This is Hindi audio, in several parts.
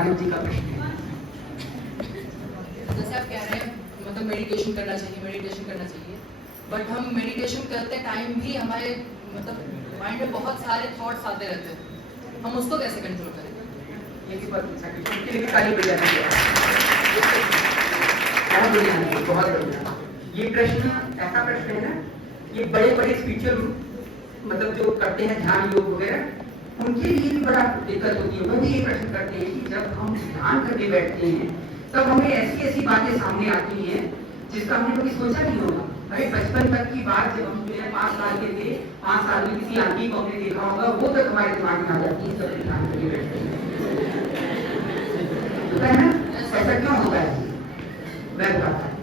दयानंद जी का प्रश्न है। जैसे आप कह रहे हैं मतलब मेडिटेशन करना चाहिए, बट हम मेडिटेशन करते टाइम भी हमारे मतलब माइंड में बहुत सारे थॉट्स आते रहते हैं, हम उसको कैसे कंट्रोल करें? ये भी बहुत अच्छा क्वेश्चन, इसके लिए ताली बजाना चाहिए। बहुत बढ़िया, बहुत बढ़िया। ये प्रश्न ऐसा प्रश्न है ना, ये बड़े बड़े स्पिरिचुअल मतलब जो करते हैं ध्यान योग वगैरह, उनके लिए भी बड़ा दिक्कत होती है। वो भी ये प्रश्न करते हैं कि जब हम ध्यान करके बैठते हैं तब हमें ऐसी ऐसी बातें सामने आती हैं जिसका हमने कभी सोचा नहीं होगा। अरे बचपन तक की बात, जब हम 5 साल के थे, 5 साल में किसी आंटी को हमने देखा होगा, वो तक हमारे दिमाग में आ जाती है जब ध्यान करके बैठते हैं। ऐसा क्यों होता है? मैं बताता हूँ।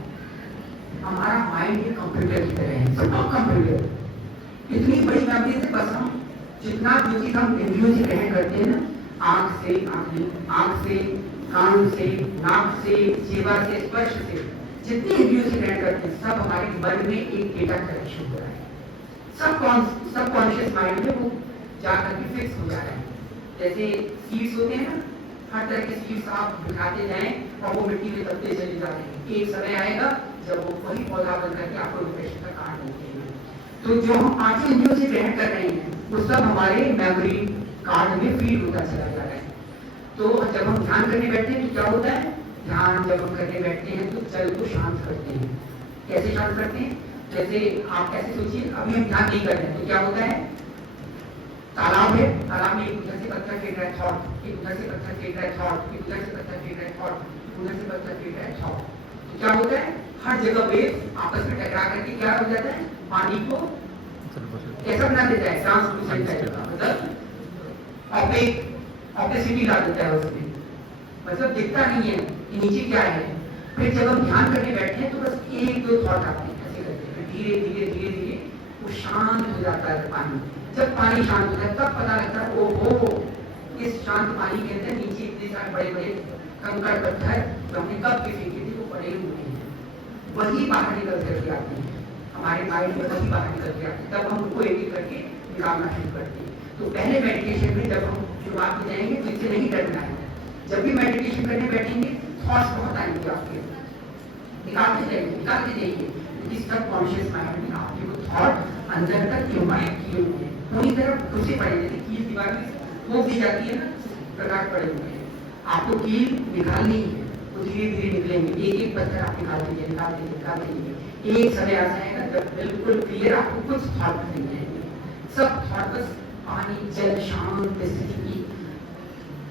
हमारा माइंड एक कंप्यूटर की तरह है, सब कंप्यूटर, इतनी बड़ी मेमोरी से बस हम जितना जो चीज हम इंद्रियों से ग्रहण करते हैं ना, आंख से, कान से, नाक से, जीवा से, स्पर्श से, जितनी इंद्रियों से ग्रहण करते हैं सब हमारे मन में एक डेटा कलेक्शन हो रहा है। सब कॉन्शियस माइंड में वो जाकर के फिक्स हो जा रहा है। जैसे सीड्स होते हैं ना, हर तरह के सीड्स आप बिठाते जाएं और वो मिट्टी में दबते चले जाते हैं। एक समय आएगा जब वो वही पौधा बन करके आपको डिप्रेशन का कारण होते हैं। तो जो हम 5 इंद्रियों से ग्रहण कर रहे हैं वो सब हमारे मेमोरी कार्ड में फीड होता चला जा रहा है। तो जब हम ध्यान करने बैठते हैं तो क्या होता है? ध्यान जब हम करने बैठते हैं तो चल को शांत करते हैं। कैसे शांत करते हैं? जैसे आप कैसे सोचिए, अभी हम ध्यान नहीं कर रहे हैं तो क्या होता है? तालाब है, तालाब में एक उधर से पत्थर फेंक रहा है थॉट, एक उधर से पत्थर फेंक रहा है थॉट, एक उधर से पत्थर फेंक रहा है थॉट, उधर से पत्थर फेंक रहा है थॉट। तो क्या होता है? हर जगह वेव आपस में टकरा करके क्या हो जाता है? पानी को कैसा बना देता है? ट्रांसलूसेंट, मतलब ऑपेसिटी ला देता है उसमें, मतलब दिखता नहीं है कि नीचे क्या है। फिर जब हम ध्यान करने बैठे हैं तो बस 1-2 थॉट आते हैं, ऐसे करके धीरे धीरे वो शांत हो जाता है पानी। जब पानी शांत होता है तब पता लगता है ओहो, इस शांत पानी के अंदर नीचे इतने सारे बड़े बड़े कंकड़ पत्थर जो हमने कब के फेंके थे वो पड़े हुए हैं। वही बाहर निकल करके आते हैं, हमारे माइंड में वही बाहर निकल के आते हैं। तब हम उनको एक एक करके निकालना शुरू करते हैं। तो पहले मेडिटेशन में जब हम शुरुआत में जाएंगे तो इससे नहीं डरना है। जब भी मेडिटेशन करने बैठेंगे थॉट्स बहुत आएंगे आपके, निकालते जाइए क्योंकि सब कॉन्शियस माइंड में आपके वो थॉट अंदर तक इम्बाइब किए हुए हैं, पूरी तरह घुसे पड़े, जैसे कील दीवार में फूंक दी जाती है ना, प्रकाश पड़े हुए हैं। आपको कील निकालनी है तो धीरे धीरे निकलेंगे, एक एक पत्थर आप निकाल देंगे। एक समय आ जाएगा जब बिल्कुल क्लियर आपको कुछ थॉट नहीं रहेंगे, सब थॉट बस पानी जल शांत स्थिति की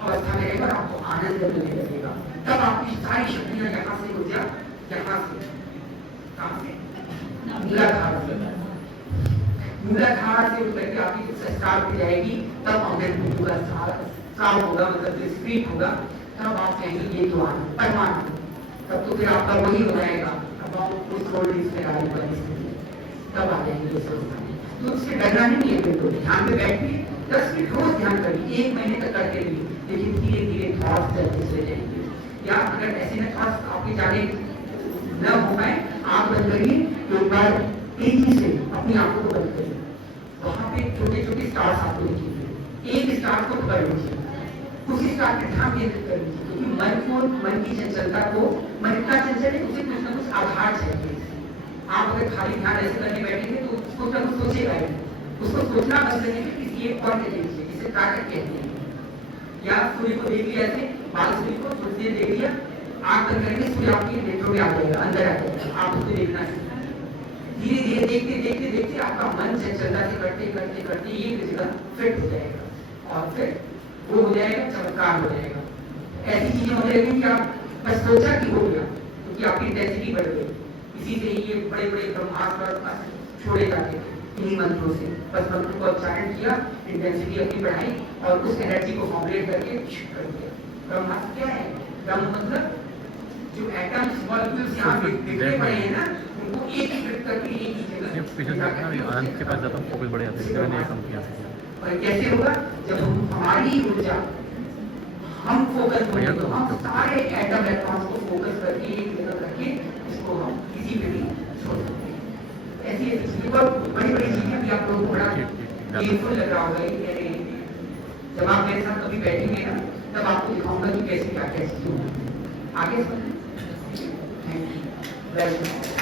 अवस्था में रहेगा, आपको आनंद मिलने लगेगा। तब आपकी सारी शक्तियां यहाँ से ऊर्जा यहाँ से मूलाधार से उतर के आपकी संस्कार हो जाएगी। तब अंदर पूरा साल होगा, मतलब जो स्प्रिट होगा, तब आप कहेंगे ये तो आनंद परमानंद। तब तो फिर आपका वही हो जाएगा तब आ जाएंगे उस अवस्था में। तो उससे डरना नहीं है। बिल्कुल ध्यान में बैठिए, 10 मिनट रोज ध्यान करिए, 1 महीने तक करके रहिए, लेकिन धीरे धीरे थॉट्स चलते चले जाएंगे। या अगर ऐसे में थॉट्स आपके जाने न हो पाए, आप बंद करिए, एक बार तेजी से अपनी आंखों को बंद करिए, वहां पे छोटे छोटे स्टार्स आपको दिखेंगे, एक स्टार को पकड़ लीजिए, उसी स्टार पे ध्यान केंद्रित कर लीजिए, क्योंकि मन की चंचलता को, मन इतना चंचल है उसे कुछ ना कुछ आधार चाहिए। आप अगर खाली ध्यान ऐसे करने बैठेंगे तो उसको सब सोचेगा ही, उसको सोचना बंद करेंगे किसी एक और के लिए, जिसे ताकत कहते हैं। या सूर्य को देख लिया, ऐसे बाल सूर्य को थोड़ी देर देख लिया, आंख बंद करेंगे, सूर्य आपके नेत्रों में आ जाएगा, अंदर आ जाएगा, आप उसको देखना चाहिए। धीरे धीरे देखते देखते आपका मन चंचलता से करते करते करते एक जगह फिट हो जाएगा और फिर वो हो जाएगा, चमत्कार हो जाएगा। ऐसी चीजें हो जाएगी कि आप बस सोचा कि हो गया, क्योंकि आपकी इंटेंसिटी बढ़ गई। इसी से ये बड़े बड़े ब्रह्मास्त्र छोड़े जाते थे इन्हीं मंत्रों से। बस मंत्र को उच्चारण किया, इंटेंसिटी अपनी बढ़ाई और उस एनर्जी को फॉर्मुलेट करके कर दिया। ब्रह्मास्त्र क्या है? ब्रह्म मतलब जो एटम्स मॉलिक्यूल्स यहाँ दिखते पड़े हैं ना, उनको एक ही करके एक ही जगह आनंद के पास जाता हूँ, फोकस बढ़िया मैंने ये काम किया। और कैसे होगा? जब हम हमारी ऊर्जा हम फोकस करेंगे तो हम सारे एटम इलेक्ट्रॉन्स को फोकस करके एक जगह करके इसको हम किसी पे भी छोड़ सकते हैं। ऐसी ऐसी चीजें, बहुत बड़ी बड़ी चीजें भी आप लोगों को बड़ा पेनफुल लग रहा होगा। जब आप मेरे साथ कभी बैठेंगे ना, तब आपको दिखाऊंगा कि कैसे क्या कैसे होना है। आगे थैंक यू वेलकम।